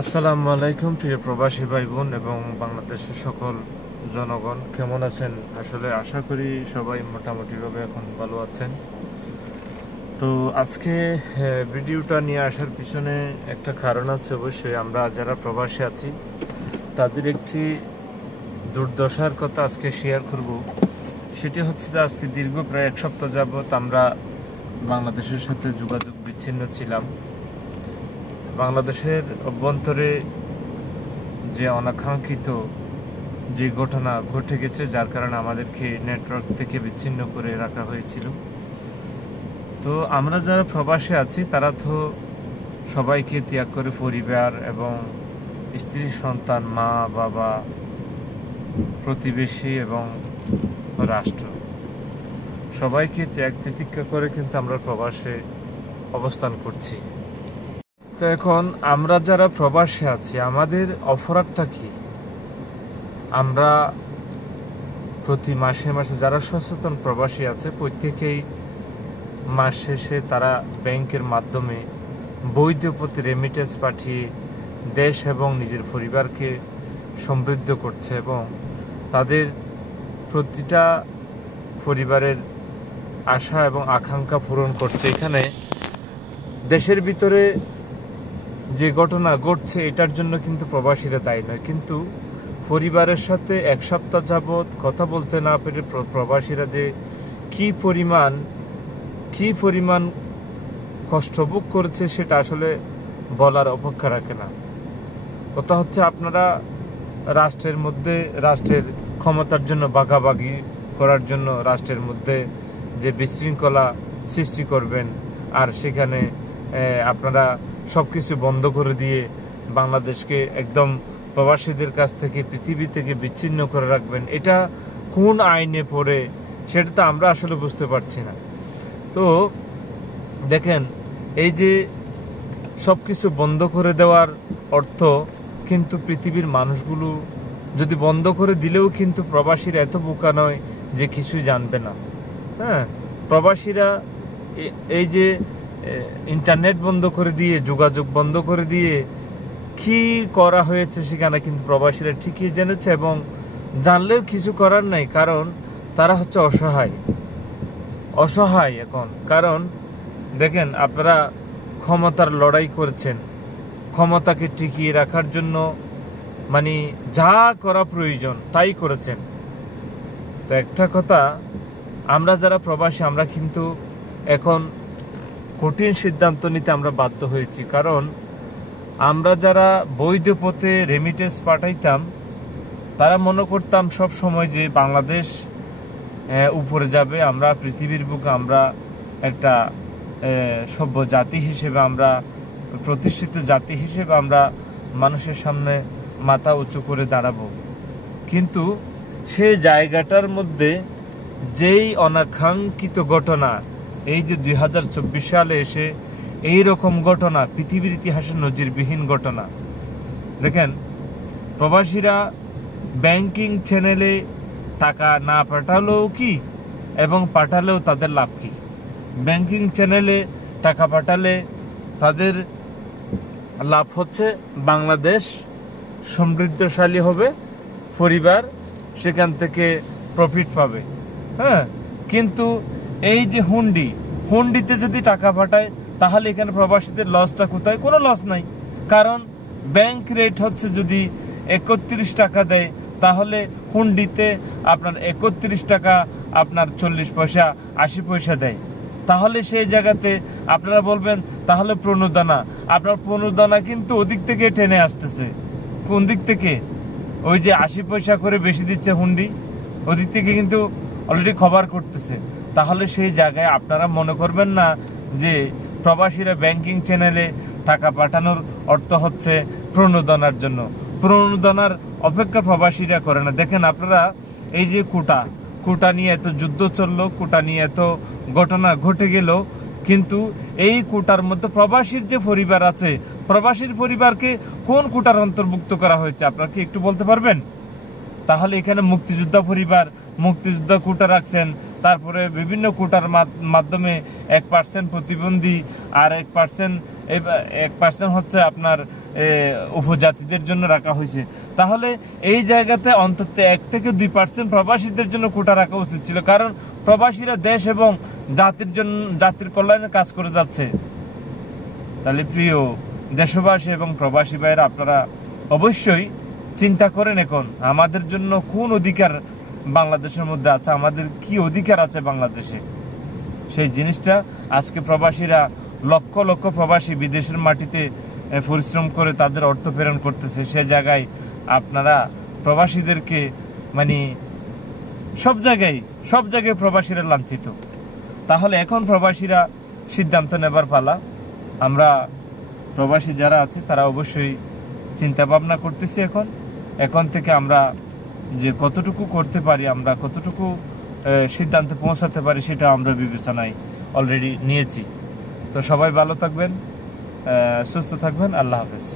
আসসালামু আলাইকুম প্রিয় প্রবাসী ভাই বোন এবং বাংলাদেশের সকল জনগণ, কেমন আছেন? আসলে আশা করি সবাই মোটামুটিভাবে এখন ভালো আছেন। তো আজকে ভিডিওটা নিয়ে আসার পিছনে একটা কারণ আছে। অবশ্যই আমরা যারা প্রবাসী আছি তাদের একটি দুর্দশার কথা আজকে শেয়ার করব। সেটি হচ্ছে যে আজকে দীর্ঘ প্রায় এক সপ্তাহ যাবৎ আমরা বাংলাদেশের সাথে যোগাযোগ বিচ্ছিন্ন ছিলাম। বাংলাদেশের অভ্যন্তরে যে অনাকাঙ্ক্ষিত যে ঘটনা ঘটে গেছে, যার কারণে আমাদেরকে নেটওয়ার্ক থেকে বিচ্ছিন্ন করে রাখা হয়েছিল। তো আমরা যারা প্রবাসে আছি তারা তো সবাইকে ত্যাগ করে পরিবার এবং স্ত্রী সন্তান, মা বাবা, প্রতিবেশী এবং রাষ্ট্র সবাইকে ত্যাগ তিতিক্ষা করে কিন্তু আমরা প্রবাসে অবস্থান করছি। তো এখন আমরা যারা প্রবাসে আছি আমাদের অপরাধটা কি? আমরা প্রতি মাসে মাসে যারা সচেতন প্রবাসী আছে প্রত্যেকেই মাস শেষে তারা ব্যাংকের মাধ্যমে বৈধ প্রতি রেমিটেন্স পাঠিয়ে দেশ এবং নিজের পরিবারকে সমৃদ্ধ করছে এবং তাদের প্রতিটা পরিবারের আশা এবং আকাঙ্ক্ষা পূরণ করছে। এখানে দেশের ভিতরে যে ঘটনা ঘটছে এটার জন্য কিন্তু প্রবাসীরা দায়ী নয়, কিন্তু পরিবারের সাথে এক সপ্তাহ যাবৎ কথা বলতে না পেরে প্রবাসীরা যে কি পরিমাণ কষ্ট ভোগ করেছে সেটা আসলে বলার অপেক্ষা রাখে না। কথা হচ্ছে আপনারা রাষ্ট্রের ক্ষমতার জন্য ভাগাভাগি করার জন্য রাষ্ট্রের মধ্যে যে বিশৃঙ্খলা সৃষ্টি করবেন আর সেখানে আপনারা সব কিছু বন্ধ করে দিয়ে বাংলাদেশকে একদম প্রবাসীদের কাছ থেকে পৃথিবী থেকে বিচ্ছিন্ন করে রাখবেন, এটা কোন আইনে পড়ে সেটা তো আমরা আসলে বুঝতে পারছি না। তো দেখেন, এই যে সব কিছু বন্ধ করে দেওয়ার অর্থ কিন্তু পৃথিবীর মানুষগুলো যদি বন্ধ করে দিলেও কিন্তু প্রবাসীরা এত বোকা নয় যে কিছুই জানবে না। হ্যাঁ, প্রবাসীরা এই যে ইন্টারনেট বন্ধ করে দিয়ে, যোগাযোগ বন্ধ করে দিয়ে কি করা হয়েছে সেখানে কিন্তু প্রবাসীরা ঠিকই জেনেছে এবং জানলেও কিছু করার নাই, কারণ তারা হচ্ছে অসহায় এখন। কারণ দেখেন, আপনারা ক্ষমতার লড়াই করেছেন, ক্ষমতাকে টিকিয়ে রাখার জন্য মানে যা করা প্রয়োজন তাই করেছেন। তো একটা কথা, আমরা যারা প্রবাসী আমরা কিন্তু এখন কঠিন সিদ্ধান্ত নিতে আমরা বাধ্য হয়েছি, কারণ আমরা যারা বৈধ পথে রেমিটেন্স পাঠাইতাম তারা মনে করতাম সব সময় যে বাংলাদেশ উপরে যাবে, আমরা পৃথিবীর বুকে আমরা একটা সভ্য জাতি হিসেবে, আমরা প্রতিষ্ঠিত জাতি হিসেবে আমরা মানুষের সামনে মাথা উঁচু করে দাঁড়াবো। কিন্তু সেই জায়গাটার মধ্যে যেই অনাকাঙ্ক্ষিত ঘটনা, এই যে 2024 সালে এসে এই রকম ঘটনা পৃথিবীর ইতিহাসে নজিরবিহীন ঘটনা। দেখেন, প্রবাসীরা ব্যাংকিং চ্যানেলে টাকা না পাঠালেও কি এবং পাঠালেও তাদের লাভ কি? ব্যাংকিং চ্যানেলে টাকা পাঠালে তাদের লাভ হচ্ছে বাংলাদেশ সমৃদ্ধশালী হবে, পরিবার সেখান থেকে প্রফিট পাবে। হ্যাঁ, কিন্তু এই যে হুন্ডিতে যদি টাকা পাঠায় তাহলে এখানে প্রবাসীদের লসটা কোথায়? কোনো লস নাই, কারণ ব্যাংক রেট হচ্ছে যদি 31 টাকা দেয় তাহলে হুন্ডিতে আপনার 31 টাকা আপনার 40 পয়সা 80 পয়সা দেয়। তাহলে সেই জায়গাতে আপনারা বলবেন তাহলে প্রণোদনা, আপনার প্রণোদনা কিন্তু ওদিক থেকে টেনে আসতেছে। কোন দিক থেকে? ওই যে 80 পয়সা করে বেশি দিচ্ছে হুন্ডি, ওদিক থেকে কিন্তু অলরেডি কভার করতেছে। তাহলে সেই জায়গায় আপনারা মনে করবেন না যে প্রবাসীরা ব্যাংকিং চ্যানেলে টাকা পাঠানোর অর্থ হচ্ছে প্রণোদনার জন্য। প্রণোদনার অপেক্ষা প্রবাসীরা করে না। দেখেন, আপনারা এই যে কোটা নিয়ে এত যুদ্ধ চললো, কোটা নিয়ে এত ঘটনা ঘটে গেল, কিন্তু এই কোটার মধ্যে প্রবাসীর যে পরিবার আছে, প্রবাসীর পরিবারকে কোন কোটার অন্তর্ভুক্ত করা হয়েছে আপনারা কি একটু বলতে পারবেন? তাহলে এখানে মুক্তিযোদ্ধা পরিবার, মুক্তিযোদ্ধা কোটা রাখছেন, তারপরে বিভিন্ন কোটার মাধ্যমে 1% প্রতিবন্ধী আর 1% হচ্ছে আপনার উপজাতিদের জন্য রাখা হয়েছে, তাহলে এই জায়গাতে অন্তত 1 থেকে 2% প্রবাসীদের জন্য কোটা রাখা উচিত ছিল, কারণ প্রবাসীরা দেশ এবং জাতির কল্যাণে কাজ করে যাচ্ছে। তাহলে প্রিয় দেশবাসী এবং প্রবাসী ভাইয়েরা, আপনারা অবশ্যই চিন্তা করেন এখন আমাদের জন্য কোন অধিকার বাংলাদেশের মধ্যে আছে, আমাদের কি অধিকার আছে বাংলাদেশে। সেই জিনিসটা আজকে প্রবাসীরা লক্ষ লক্ষ প্রবাসী বিদেশের মাটিতে পরিশ্রম করে তাদের অর্থ প্রেরণ করতেছে, সে জায়গায় আপনারা প্রবাসীদেরকে মানে সব জায়গায় প্রবাসীরা লাঞ্ছিত। তাহলে এখন প্রবাসীরা সিদ্ধান্ত নেবার পালা। আমরা প্রবাসী যারা আছে তারা অবশ্যই চিন্তা ভাবনা করতেছি এখন থেকে আমরা যে কতটুকু করতে পারি, আমরা কতটুকু সিদ্ধান্তে পৌঁছাতে পারি, সেটা আমরা বিবেচনায় অলরেডি নিয়েছি। তো সবাই ভালো থাকবেন, সুস্থ থাকবেন। আল্লাহ হাফেজ।